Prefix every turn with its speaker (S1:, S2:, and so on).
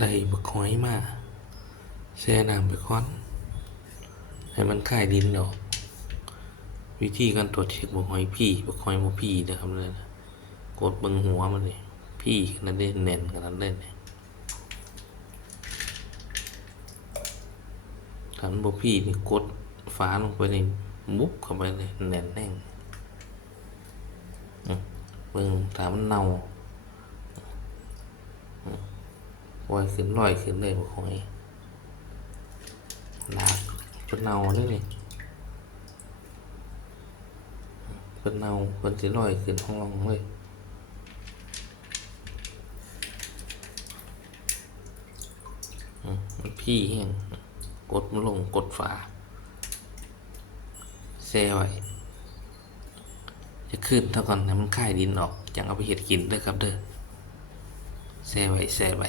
S1: ได้บักหอยมาแช่น้ำไปก่อน ให้มันคายดินออกวิธีการตรวจเช็คบักหอยพี่บักหอยบ่พี่นะครับเลยนะกดเบิงหัวมันเลยพี่ขนาดได้แน่นขนาดได้เนี่ยถ้ามันบ่พี่นี่กดฝาลงไปในมุบเข้าไปเลยแน่นแน่งอืมเบิ่งถ้ามันเน่าอืม ปล่อยขึ้นลอยขึ้นเลยบักหอยลากเป็นเน่านี่นี่เป็นเนาเป็นสิลอยขึ้นห้องเลยมมันพี่แห้งกดมันลงกดฝาแช่ไว้จะขึ้นเท่าก่อนนะมันคายดินออกจังเอาไปเห็ดกินเด้อครับเด้อแช่ไว้แช่ไว้